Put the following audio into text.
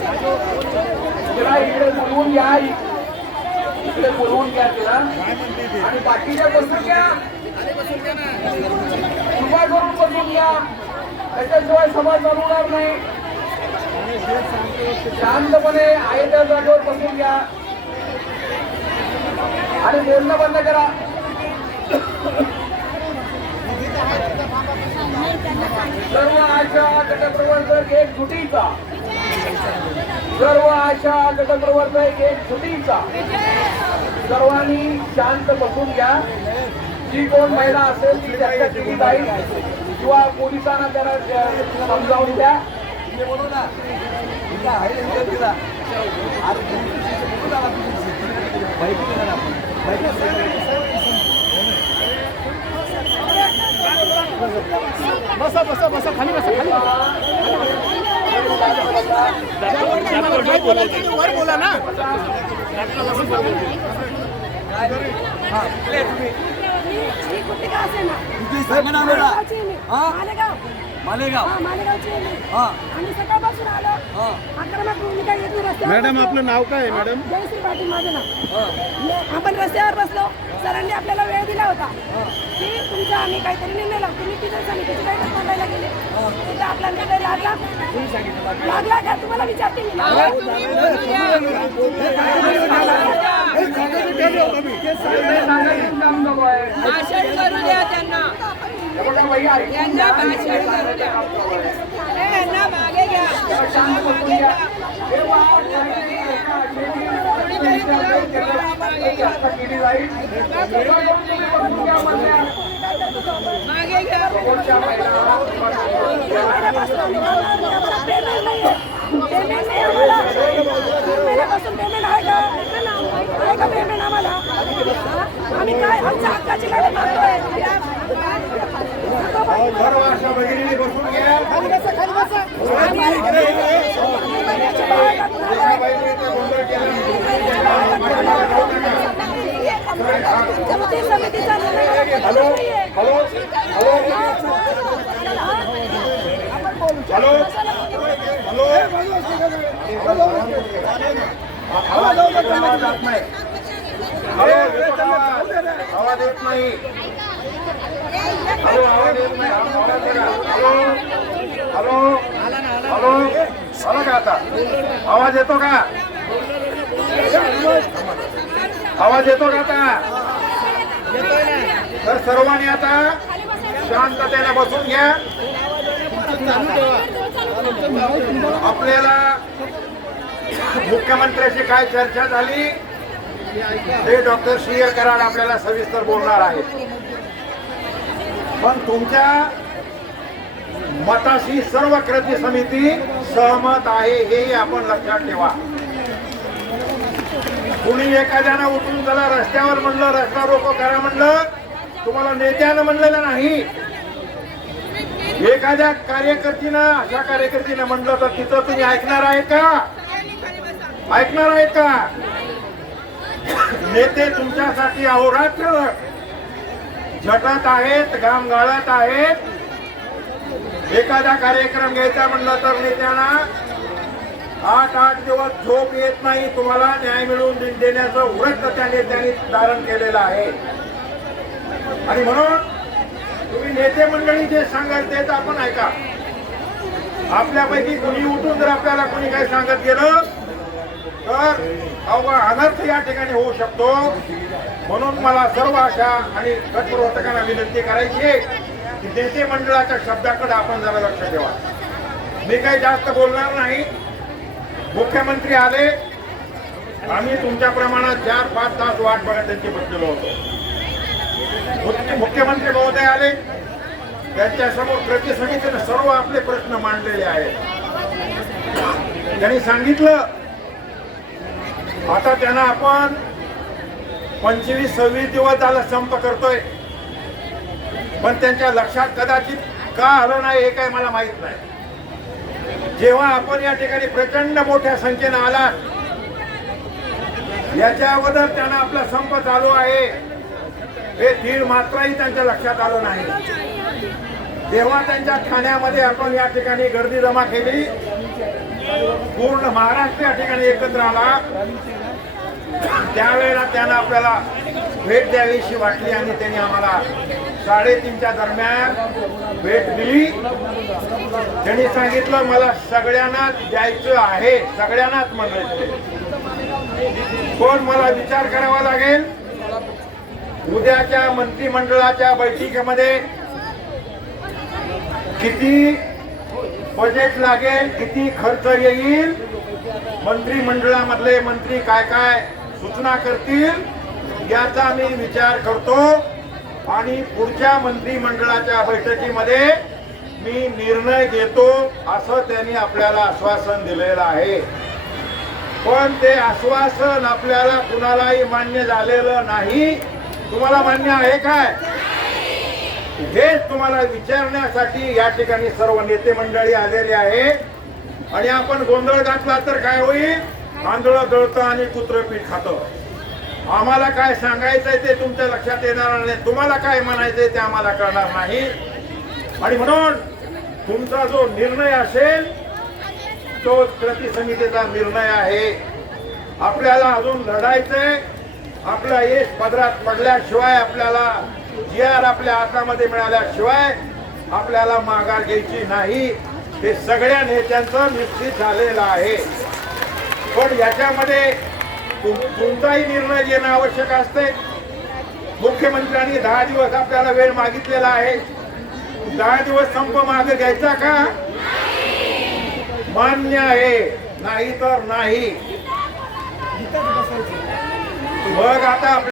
तिला इकडे बोलवून घ्या इकडे बोलवून घ्या तिला आणि बाकीच्या बसून घ्या. कृपा करून बसून घ्या. त्याच्याशिवाय सभा चालवणार नाही. शांतपणे आहे त्या जागेवर बसून घ्या. आणि बोलणं बंद करा. सर्व आशा गटप्रवर्तक एक जुटीचा सर्व आशा गटप्रवर्तक एक जुटीचा सर्वांनी शांत बसून घ्या. जी कोण महिला असेल ती चर्चा केली जाईल. किंवा पोलिसांना त्याला समजावून द्या. बसा बसा बसा खाली बसा खाली बसा. वर बोला ना? मालेगाव मॅडम. आपलं नाव काय आहे मॅडम जयश्री पाटील माझं नाव आपण रस्त्यावर बसलो सरांनी आपल्याला वेळ दिला होता. की तुमचा आम्ही काहीतरी निर्णय लावतो तुम्ही तिथं समितीची बैठक बोलायला गेले. तिथं आपला निर्णय लागला लागला. का? तुम्हाला विचारते मी. भाषण करू द्या त्यांना. भाषण करू द्या यांना मागे घ्या घ्या. महिला पेमेंट आहे का आहे का पेमेंट आम्हाला? आम्ही काय आमच्या हक्काची लढाई मागतोय सर्व अशा भगिनींनी बसून घ्या समिती समितीचा निर्णय हॅलो हॅलो हॅलो आपण बोलू हॅलो हॅलो आवाज येत नाही हॅलो आवाज येत नाही. हॅलो हॅलो हॅलो आला का आता आवाज येतो का आवाज येतो का आता तर सर्वांनी आता शांततेने बसून घ्या. आपल्याला मुख्यमंत्र्याशी काय चर्चा झाली ते डॉक्टर श्रीय कराड आपल्याला सविस्तर बोलणार आहेत. पण तुमच्या मताशी सर्व कृती समिती सहमत आहे हे आपण लक्षात ठेवा. कुणी एखाद्यानं उठून त्याला रस्त्यावर म्हणलं रस्ता रोको करा म्हणलं तुम्हाला नेत्यानं म्हणलेलं नाही. एखाद्या कार्यकर्तीनं अशा कार्यकर्तीनं म्हणलं तर तिथं तुम्ही ऐकणार आहे का? ऐकणार आहे का? नेते तुमच्यासाठी अहोरात्र झटत आहेत घाम गाळत आहेत. एखादा कार्यक्रम घ्यायचा म्हणलं तर नेत्यांना आठ आठ दिवस झोप येत नाही. तुम्हाला न्याय मिळवून दे- देण्याचं व्रत त्याने त्यांनी धारण केलेलं आहे. आणि म्हणून तुम्ही नेते मंडळी जे सांगाल तेच आपण ऐका. आपल्यापैकी कुणी उठून जर आपल्याला कोणी काही सांगत गेलं तर अवघा अनर्थ या ठिकाणी होऊ शकतो. म्हणून मला सर्व आशा आणि गटप्रवर्तकांना विनंती करायची आहे की नेते मंडळाच्या शब्दाकडे आपण जरा लक्ष ठेवा. मी काही जास्त बोलणार नाही. मुख्यमंत्री आले. आम्ही तुमच्या प्रमाणात चार पाच तास वाट बघत त्यांची बसलेलो होतो. मुख्यमंत्री महोदय आले. त्यांच्यासमोर कृती समितीनं सर्व आपले प्रश्न मांडलेले आहेत. त्यांनी सांगितलं आता त्यांना आपण पंचवीस सव्वीस दिवस झाला संप करतोय. पण त्यांच्या लक्षात कदाचित का आलं नाही हे काय मला माहीत नाही. जेव्हा आपण या ठिकाणी प्रचंड मोठ्या संख्येनं आला याच्या अगोदर त्यांना आपला संप चालू आहे. हे तीळ मात्रही त्यांच्या लक्षात आलं नाही. तेव्हा त्यांच्या ठाण्यामध्ये आपण या ठिकाणी गर्दी जमा केली पूर्ण महाराष्ट्र या ठिकाणी एकत्र आला. त्यावेळेला त्यानं आपल्याला भेट द्यावीशी वाटली आणि त्यांनी आम्हाला साडेतीनच्या दरम्यान भेट दिली. त्यांनी सांगितलं मला सगळ्यांनाच द्यायचं आहे सगळ्यांनाच म्हणायचं कोण मला विचार करावा लागेल? उद्याच्या मंत्रिमंडळाच्या बैठकीमध्ये किती बजेट लागेल किती खर्च येईल? मंत्रिमंडळामधले मंत्री काय काय सूचना करतील? याचा मी विचार करतो आणि पुढच्या मंत्रिमंडळाच्या बैठकीमध्ये मी निर्णय घेतो असं त्यांनी आपल्याला आश्वासन दिलेलं आहे. पण ते आश्वासन आपल्याला कुणालाही मान्य झालेलं नाही. तुम्हाला मान्य आहे काय? हेच तुम्हाला विचारण्यासाठी या ठिकाणी सर्व नेते मंडळी आलेली आहे. आणि आपण गोंधळ घातला तर काय होईल? आंधळ दळतं आणि कुत्र पीठ खातं. आम्हाला काय सांगायचंय ते तुमच्या लक्षात येणार नाही. तुम्हाला काय म्हणायचंय ते आम्हाला कळणार नाही. आणि म्हणून तुमचा जो निर्णय असेल तो कृती समितीचा निर्णय आहे. आपल्याला अजून लढायचंय. आपला यश पदरात पडल्याशिवाय आपल्याला जी आर आपल्या हातामध्ये मिळाल्याशिवाय आपल्याला माघार घ्यायची नाही. हे सगळ्या नेत्यांचं निश्चित झालेलं आहे. पण याच्यामध्ये तुम- निर्णय घेणं आवश्यक असते मुख्यमंत्र्यांनी दहा दिवस आपल्याला वेळ मागितलेला आहे. दहा दिवस संप मागे घ्यायचा का? मान्य आहे. नाही तर नाही. मग आता आपल्या